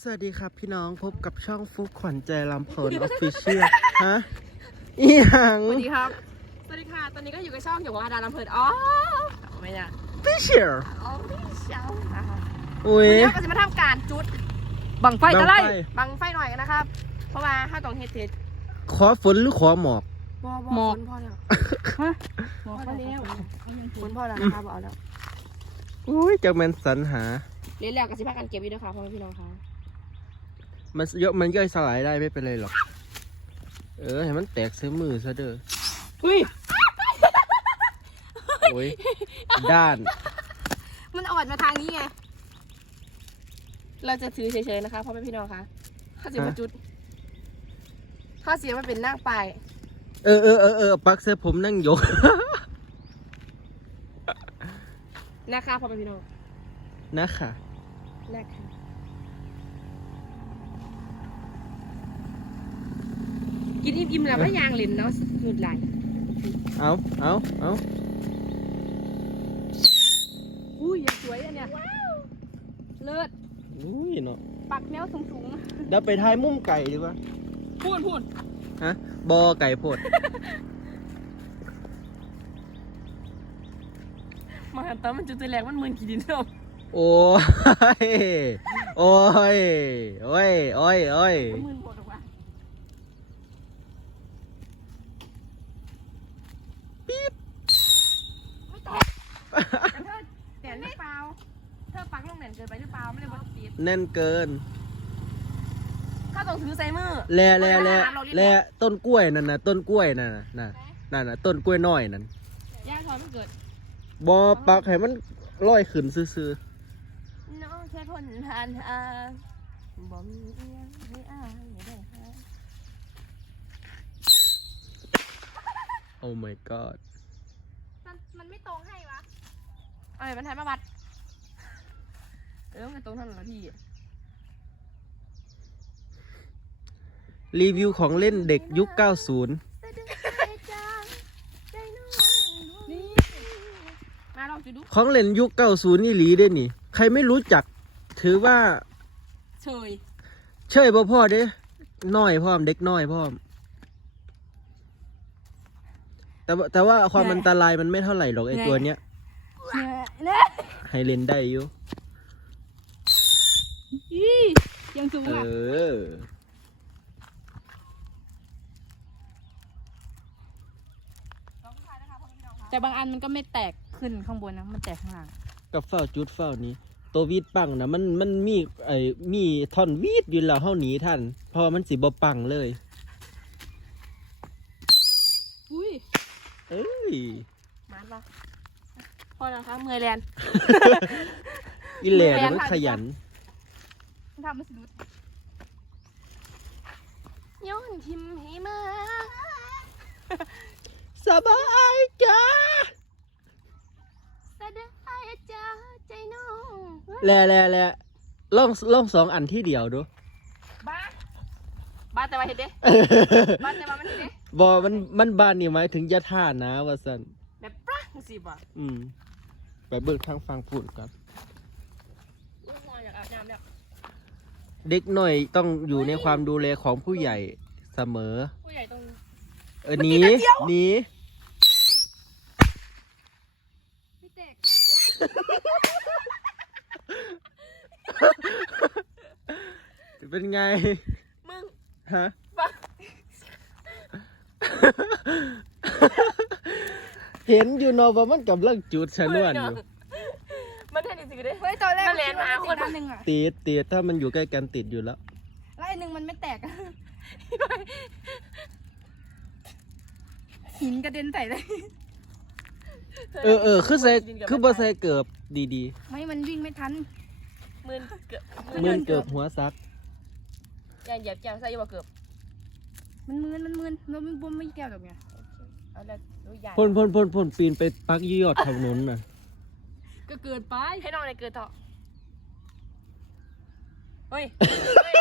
สวัสดีครับพี่น้องพบกับช่องฟุกขวัญใจลำเพลินออฟฟิเชียลฮะอีหยังสวัสดีครับ สวัสดีค่ะ ตอนนี้ก็อยู่กับช่องเกี่ยวกับอาดาลำเพลินอ๋อไม่เนี่ยฟิเชียลอ๋อไม่เชียวนะคะอุ้ยวันนี้เราก็จะมาทำการจุด บังไฟตะไลบั้งไฟบังไฟหน่อยกันนะครับ เพราะว่าถ้าต้องเฮ็ดเฮ็ดขอฝนหรือขอหมอกบอบหมอกฝนพอแล้วฮะพอแล้วฝนพอแล้วนะคะบอกเอาแล้วอุ้ยจักแมนสรรหาเรียนแล้วก็สิพากันเก็บวิดีโอค่ะพ่อแม่พี่น้องค่ะ มันเยอะมันย่อยสลายได้ไม่เป็นไรหรอก เออให้มันแตกซื้อมือซะเด้ออุ้ยโอ้ยด้าน มันออดมาทางนี้ไง เราจะถือเฉยๆนะคะพ่อแม่พี่น้องค่ะข้าจะมาจุดข้าเสียมาเป็นนางปลายเออเออเออเออปักเสื้อผมนั่งยกนะคะพ่อแม่พี่น้องนะคะนะคะ กินอิ่มๆแล้วไม่ยางเหลินเนาะสุดไหลายเอาเอาเอาอุ้ยยังสวยอันเนี้ยเลิศอุ้ยเนาะปักแนวสูงเดี๋ยวไปทายมุมไก่ดีกว่าๆพูดพูดฮะบอไก่โพดมาหันตอนมันจุดตัวแรงมันมึนกี่ดินเนาะโอ้ย โอ้ย โอ้ย โอ้ย โอ้ย มึนหมดออกมาไม่ตอบแต่เธอแหนหรือเปล่าเธอปักลงแหนเกินไปหรือเปล่าไม่ได้บอกติด แน่นเกิน ข้าต้องถือใส่มือแลแลแลแลต้นกล้วยนั่นนะต้นกล้วยนั่นน่ะน่ะนั่นน่ะต้นกล้วยน้อยนั่นย่าทอนไม่เกิดบอปักให้มันลอยขึ้นซื่อน้องแค่คนผ่านทางบ่มีเอียงให้อายได้หาๆ Oh my god มันมันไม่ตรงให้วะ เอ้ยมันไทยมาวัด เออมันตรงถนนละพี่ รีวิวของเล่นเด็กยุค 90นี่มาลองจุดดูของเล่นยุค 90 นี่หลีเด้นี่ ใครไม่รู้จัก ถือว่าเฉยเชยบ่พ่อเด้น้อยพร้อมเด็กน้อยพร้อม แต่ว่าแต่ว่าความอันตรายมันไม่เท่าไหร่หรอกไอตัวเนี้ย เนี่ยให้เล่นได้อยู่ ยี่ยังสูงเออะ อ แต่บางอันมันก็ไม่แตกขึ้นข้างบนนะ มันแตกข้างล่าง กับเฝ้าจุดเฝ้านี้ ตัววีดปังนะมันมันมีไอ้มีท่อนวีดอยู่แล้วเฮาหนีท่านเพราะว่ามันสิบ่ปังเลย อุ้ยเอ้ย มาปะพอแล้วคะเมื่อยแลน อีแหล่แม่เนี่ยมันค่ะขยันมัน ทำมันสะดุดย้อนทิมให้มา สบายจ้าสะเดายจ้าใจน้องแหล่แหล่แหล่ล่องล่องสองอันที่เดียวดูบ้าบ้าแต่ว่าเห็นเด้บ้าแต่ว่ามันเห็นเด้บอมันมันบานนี่หมายถึงยะท่านะว่าสันแบบปรั๊กสิบ่ะอืม ไปเบิกทางฟังพูดกันลูกนอนอยากอาบน้ำแล้วเด็กหน่อยต้องอยู่ในความดูแลของผู้ใหญ่เสมอ ผู้ใหญ่ต้อง เออหนีหนี ไม่แตก เป็นไง มึงฮะบ้าเห็นอยู่เนอะว่ามันกำลังจุดชนวนอยู่ มันแทนสิเด้ เฮ้ยตอนแรกมันแลนมาคน อันหนึ่งอะติดติดถ้ามันอยู่ใกล้กันติดอยู่แล้ว แล้วอันหนึ่งมันไม่แตกอะหินกระเด็นใส่เลยเออเออคือใส่คือบ่ใส่เกือบดีไม่มันวิ่งไม่ทัน มืนเกือบๆมือนเกือบหัวซัก อย่างเหยียบแก้วใส่อยังบ่เกือบมันมืนมันมืนมันไม่บุ้มไม่แก้วแบบเนี้ยเอาแล้วดูใหญ่พ่นพ่นพ่นพ่นปีนไปปักยี่ยอดถนนน่ะก็เกินไปให้น้องอะไรเกิดเถอะเฮ้ยเฮ้ย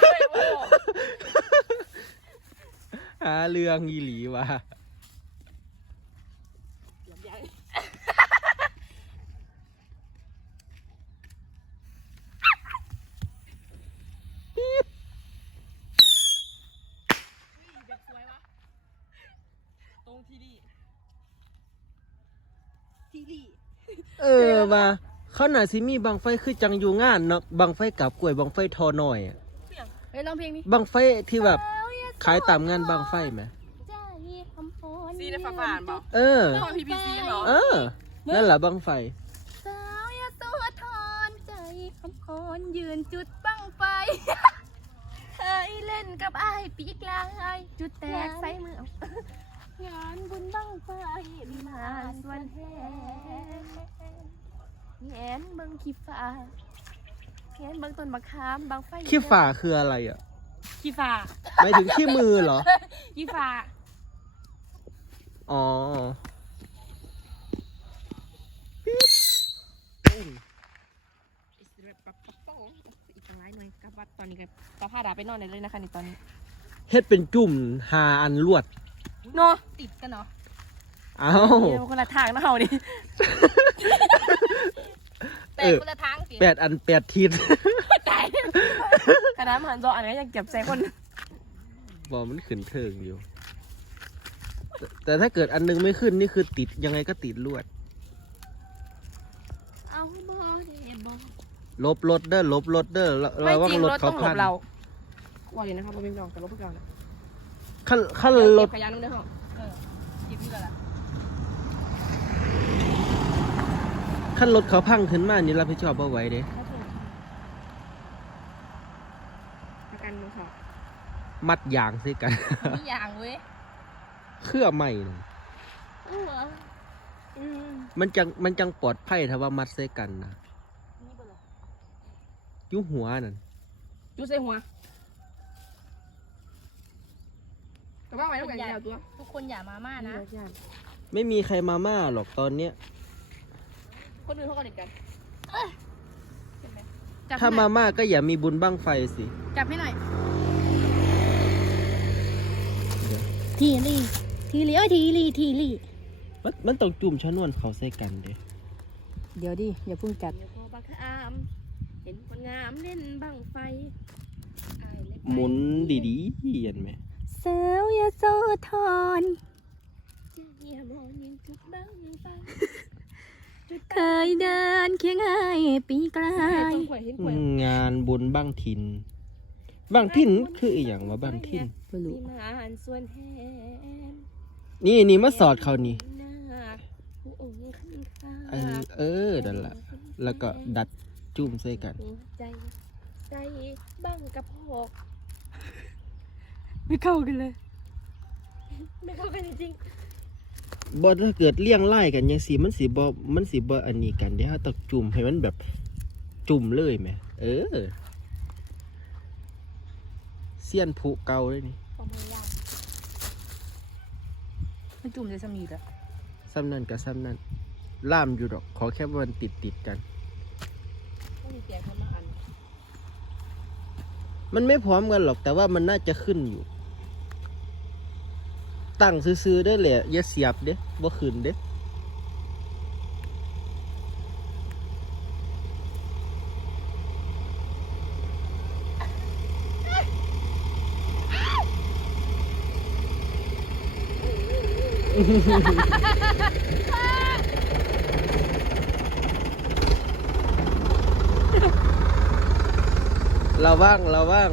เฮ้ยโอ้โหหาเรื่องอีหลีว่ะ เออว่าเขาน่าสิมีบังไฟคือจังอยู่งานเนาะบังไฟกับกล้วยบังไฟทอน้อยอะเฮ้ยร้องเพลงนี้บังไฟที่แบบขายตามงานบังไฟไหมซีในฝาฝานบอกเออตอนพีพีซีเหรอเออนั่นแหละบังไฟสาวยาตัวทอนใจคำพรยืนจุดบังไฟเคยเล่นกับไอ้ายปีกลายจุดแตกใส่มือ งานบุญบังไฟมาส่วนแห่แงนเบิ่งขี้ฟ้าแงนเบิ่งต้นมะขามบังไฟขี้ฝ่าคืออะไรอะขี้ฟ้าหมายถึงขี้มือเหรอ ขี้ฟ้าอ๋ออีกตั้งหลายหน่วยกับว่าตอนนี้ก็ปลาผ้าดาไปนอนได้เลยนะคะนี่ตอนนี้ เฮ็ดเป็นจุ่มหาอันลวด เนาะติดกันเนาะเอ้าเดี๋ยวคนละทางนะเฮาดิแต่เออคนละทางสิแปดอันแปดทิศตายคณะมันจออันนี้ยังเก็บใส่คนบอกมันขึ้นเทิงอยู่แต่แต่ถ้าเกิดอันนึงไม่ขึ้นนี่คือติดยังไงก็ติดลวด เอาบ่ได้บ่ลบรถเด้อลบรถเด้อระไม่ระวังจริงรรถถเขาต้องหลพันบเราว่าเลยนะครับเราเป็นรองแต่รถพวกเราเนี่ย ขั้นขั้นรถเก็บขยะนึงเด้อเหรอเออหยิบนี่ก็ละขั้นรถเขาพังขึ้นมานี่รับผิดชอบเอาไว้เด้ประกันมือสองมัดยางสิกันมีอย่างเว้ยเครื่องใหม่น่ะอืมมันจังมันจังปลอดภัยถ้าว่ามัดใส่กันนะนี่เบอร์อยุหัวนั่นจูใส่หัว แต่ว่าไว้ต้องกันยาวตัวทุกคนอย่ามาม่านะ ไม่มีใครมาม่าหรอกตอนเนี้ย คนอื่นเขาก็เด็กกันเห็นไหมจับถ้าให้หน่มาอยม่าก็อย่ามีบุญบ้างไฟสิ จับให้หน่อยเดี๋ยวทีลี่ทีลี่เอ้ยทีลี่ทีลี่มันมันต้องจุ่มชนวนเขาใส่กันเด้เดี๋ยวดิอย่าเพิ่งจัด เดี๋ยวพอบักขาม เห็นคนงามเล่นบังไฟอายเล็กไปหมุนดีๆเห็นไหม สาวยาโสธรเยี่ยมอนยิงจุดบังไฟเคยเดินเคียงไอ้ปีกลาใช่ยต้องขวยเห็นขวยงานบุญบ้างทินบ้างทินคืออีหยังวะบ้างทินไม่รู้มีมานส่วนแหนนี่นี่มาสอดเขานี่นาคผู้องค์ขึ้นฟ้าเออเออนั่นแหละแล้วก็ดัดจุ่มใส่กันหัวใจใจบังกระพอก ไม่เข้ากันเลย ไม่เข้ากันจริงบ่ถ้าเกิดเลี่ยงไล่กันยังสีมันสีบ่มันสีบ่อันนี้กันเดี๋ยวเราต้องจุ่มให้มันแบบจุ่มเลยไหมเออเสี้ยนผูเก่าเลยนี่ๆความพยายามมันจุ่มจะสมีดอะซ้ำนั่นกับซ้ำนั่นล่ามอยู่ดอก ขอแค่ว่ามันติดติดๆกัน ต้องมีเสียงเข้ามาอันมันไม่พร้อมกันหรอกแต่ว่ามันน่าจะขึ้นอยู่ ตั้งซื้อๆได้อแหละอย่าเสียบเด้บ่ขึ้นเด้เราว่างเราว่าง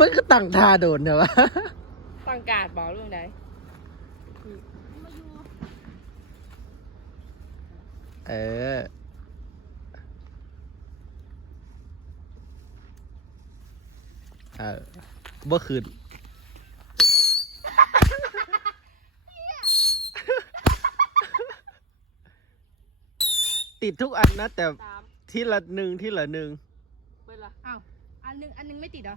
มันก็ตั้งท่าโดนเนอะวะตั้งการ์ดบอกเรื่องใดเออเออบ่คืนติดทุกอันนะ แต่ตามทีละหนึ่งทีละหนึ่ง เปิดละอ้าว อันนึง อันนึงไม่ติดเหรอ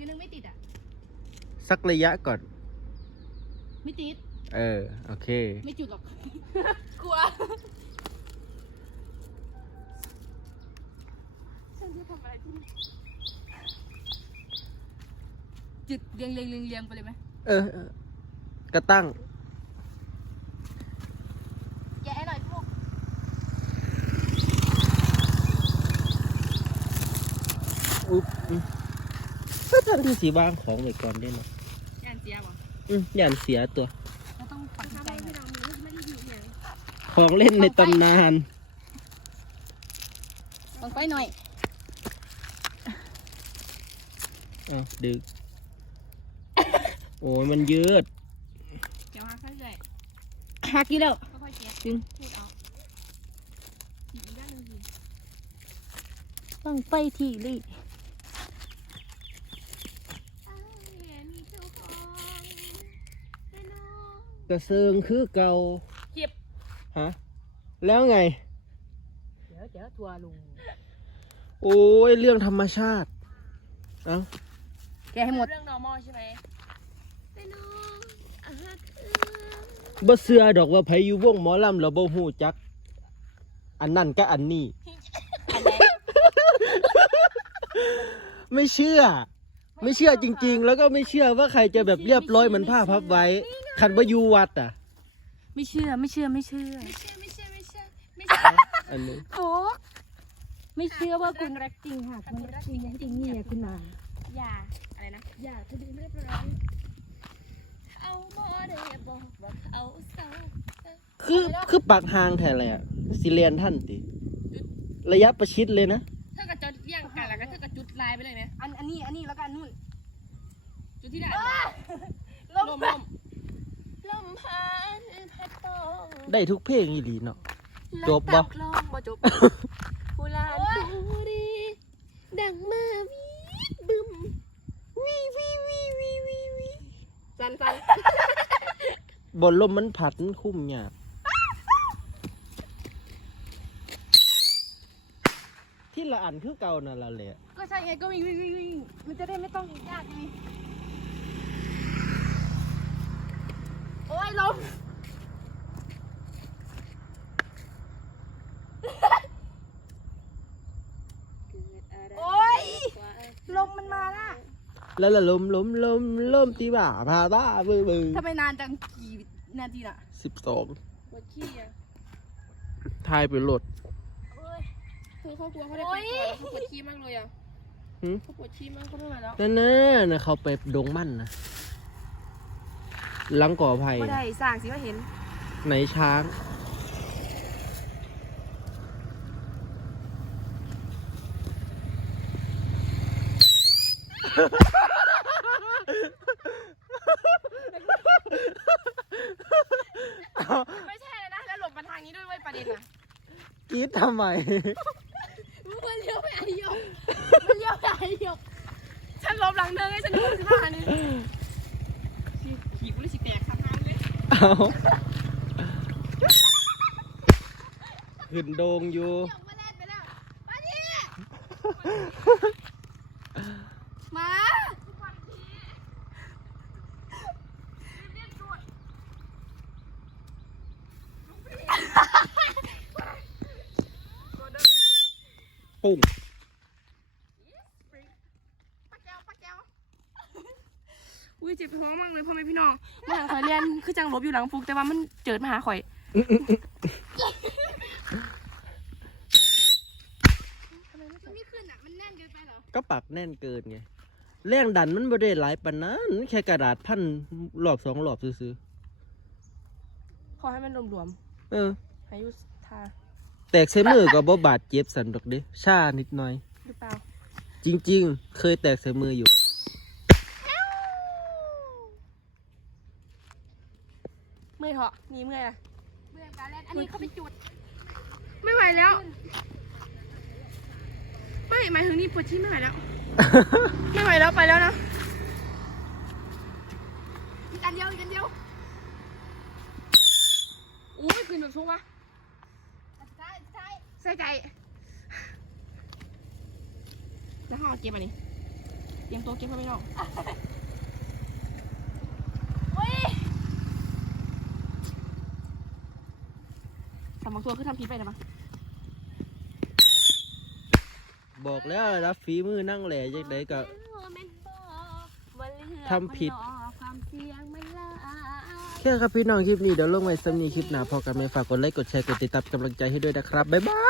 ยังนึงไม่ติดอะ สักระยะก่อน ไม่ติด เออ โอเค ไม่จุดหรอก กลัว ฉันจะทำอะไรที่จุดเรียงเรียงเรียงเรียงไปเลยไหมเออ กระตั้งแะให้หน่อยพวก อุ๊บ อืมก็ทันที่สีวางของไว้ก่อนได้เนาะย่านเสียบ่อืมย่านเสียตัว เราต้องปักใจไม่หน่อยพี่น้องมีไม่ได้อยู่เนี่ยของเล่นในตำนาน ลองไปหน่อยอ้าวดึก โอ้ยมันยืด เดี๋ยวหาค่อยเลยหักกี่แล้วค่อยๆเก็บดึงพูดเอาอีกด้านหนึงสิต้องไปที่ลี่ อ้าวแม่มีเจ้าของแน่นอน กระเซิงคือเก่าเก็บ ฮะ แล้วไง เดี๋ยวเดี๋ยวทัวลุง โอ้ยเรื่องธรรมชาติ เอ้าแกให้หมด เรื่อง normal ใช่ไหมแน่นอนอาฮักเอื้อบ่เสือดอกว่าไผอยู่วงหมอลำแล้วบ่ฮู้จัก อันนั่นก็อันนี้ อันไหนไม่เชื่อ ไม่เชื่อจริง ๆ แล้วก็ไม่เชื่อว่าใครจะแบบเรียบร้อยเหมือนผ้าพับไว้ คันว่าอยู่วัดอะ ไม่เชื่อไม่เชื่อไม่เชื่อไม่ใช่ไม่ใช่ไม่ใช่ไม่ใช่อันนี้โอ๊กไม่เชื่อว่าคุณรักจริงค่ะคุณรักจริงอย่างจริงเนี่ยคุณนายอย่าอะไรนะอย่าเธอดูไม่เรียบร้อยเอาบ่ได้บอกว่าเขาเศร้าคือคือปากหางแท้เลยอะสิเรียนท่านติ ระยะประชิดเลยนะเธอกับจอดเรียงกันแล้วก็เธอกับจุดลายไปเลยไหมอันอันนี้อันนี้แล้วกันนู่นจุดที่ไหนลลมมลมลม พัดพัดตองได้ทุกเพลงอีหลีเนาะ จบบ่ลองบ่จบผู้ลานผู้ดีดังมาวีดบึมวีวีวีวีวีวีสันสันบนลมมันผัดมันคุ้มยากที่ละอันคือเก่านั่นละแหละก็ใช่ไงก็วิ่งวิ่งวิ่งวิ่งมันจะได้ไม่ต้องยากไง โอ้ยลมโอ้ยลมมันมาละแล้วละลมลมลมลมตีบ่าพาบ้าบือบือทำไมนานจังกี่นาทีน่ะสิบสองปวดขี้อะทายไปโหลดคือเขากลัวเขาได้ไปก่อนเขาปวดขี้มากเลยอะหืมเขาปวดขี้มากเขาไม่ไหวแล้วนั่นน่ะนะเขาไปดงมั่นนะ หลังก่อไผ่ไม่ได้สั่งสิว่าเห็น ไหนช้าง ไม่ใช่เลยนะแล้วหลบมาทางนี้ด้วยเว้ยประเด็นอะกรีดทำไม มันเลี้ยวไปไอ้หยกมันเลี้ยวไปไอ้หยกฉันหลบหลังเธอไงฉันนึกว่าสิบห้านี่ ขี่บุหรี่สิแตกข้างทางเลยเอาขึ้นโดงอยู่หยกมาแล่นไปแล้วมาดิมา ปุ่ง ปะแก้วปะแก้ว อุ้ยเจ็บท้องมากเลยพ่อแม่พี่น้องเมื่อข่อยเรียนคือจังหลบอยู่หลังฟุกแต่ว่ามันเจิดมาหาข่อยมันไม่ขึ้นอะมันแน่นเกินไปเหรอก็ปักแน่นเกินไงแรงดันมันไม่ได้หลายปานนั้นแค่กระดาษพันรอบสองรอบซื้อขอให้มันรวมๆเออๆอายุทาแตกใส่มือก็บ่บาดเจ็บสันดอกเด้ชานิดหน่อยหรือเปล่า จริง ๆ เคยแตกใส่มืออยู่ เมื่อยเหรอมีเมื่อยอะเบื่อการเล่นอันนี้เขาไปจุดไม่ไหวแล้ว ไม่หมายถึงนี่ปวดที่ไม่ไหวแล้ว ไม่ไหวแล้วไปแล้วนะอีกอันเดียวอีกอันเดียวอุ้ยคืนแบบชุกวะใช่ใช่ใส่ใจแล้วห่อเก็บอันนี้เตรียมตัวเก็บไว้ไม่ต้อง โอ้ย สำบางตัวคือทำพิษไปนะปะบอกแล้วรับฝีมือนั่งแหล่ยังไงก็ ทำผิดคลียงมันละแค่ครับพี่น้องคลิปนี้เดี๋ยวลงไว้ซ้ำนีคลิปหน้าพอกันไหมฝากกดไลค์กดแชร์กดติดตามกำลังใจให้ด้วยนะครับ บ๊ายบาย